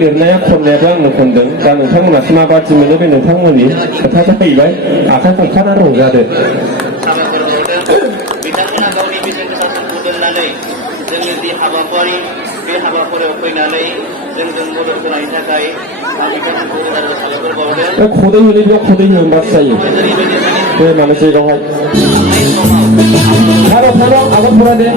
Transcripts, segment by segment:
लिरनाया खननायाबो आंनो खनदों दा नोंथांमोनासो माबादि मोनो बे नोंथांमोननि खोथा जाहैबाय आखाइ हमखाना रंजादो बिथांमोना गावनि बेसेन गोसा समखौ दोननानै जोंनि जि हाबाफारि बे हाबाफारियाव फैनानै जोंजों मदद होनायनि थाखाय आं बिथांमोनखौ रोजा साबायखर बावदों खदै होनो बेयाव खदै होनबासो जायो बे माने जायगायावहाय आगरफोरा दे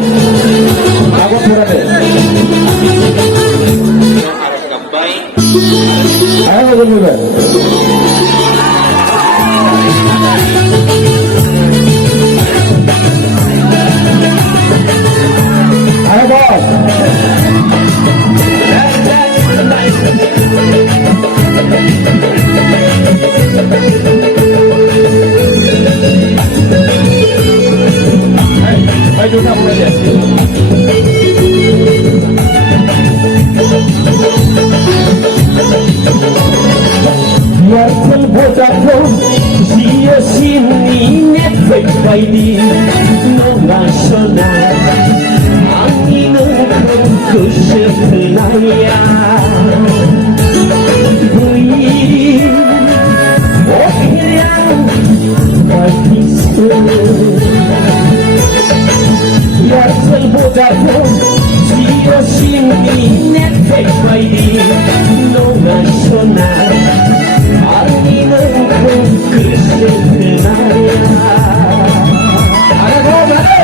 आया होगोन होगोन आया बस Ayo kita mulai deh. Biarpun bodoh dia sini nefek bayi no nasional angin ke sebenarnya bui oh yang pasti Biarpun bodoh dia sini nefek bayi no nasional angin ke sebenarnya ada kau berada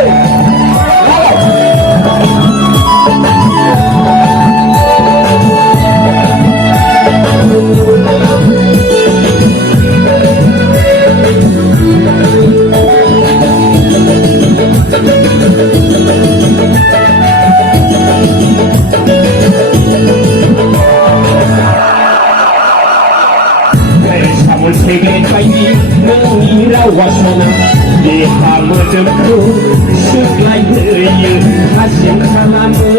Sebagai bayi mengira wasana Liha medemku Segelai daya Hasil salamu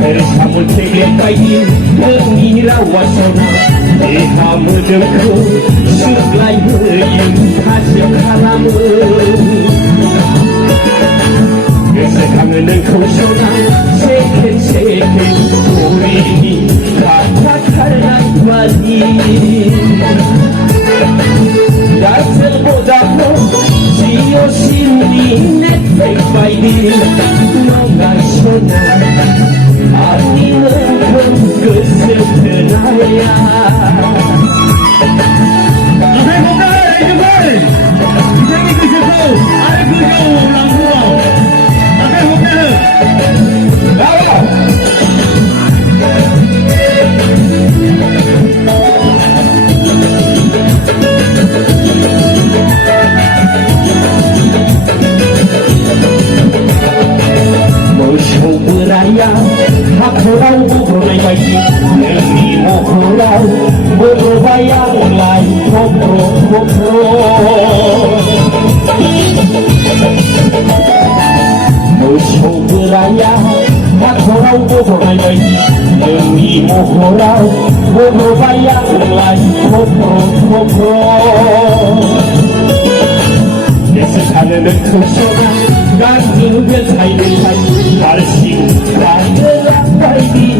Bersama sebagai bayi mengira wasana Liha medemku Segelai daya Hasil salamu Kesekangan engkau sonang Seken-seken Uri katakanlah wali Dasar bodoh Sio sini nefek bayi No nasional Angin engkau kesebenarnya Ayo kembali Kita ni kesepuh Ada kejauh orang tua Ayo kembali Bawa Hakurau buronai bayi Nemi mohorau Berbayang lai Kopro Musuh beraya Hakurau buronai bayi Nemi mohorau Berbayang lai Kopro Kesekangan engkau sonang Dan ingin hai Harsing Ragelah bayi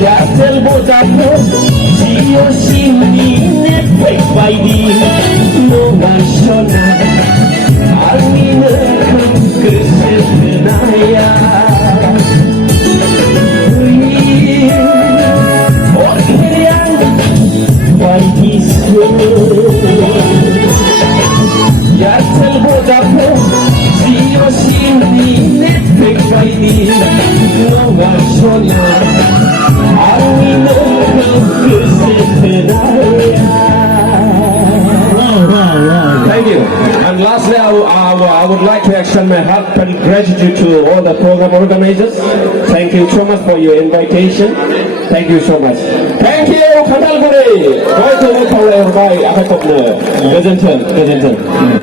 Ya terbodoh Sio sini nefek bayi No nasional Angin engkau kesebenarnya Oh yang bayi Ya terbodoh Sio sini nefek bayi No nasional Angin engkau kesebenarnya Thank you. And lastly, I would like to extend my heartfelt gratitude to all the program organizers. Thank you so much for your invitation. Thank you so much. Thank you, Kandalguri. Goodbye.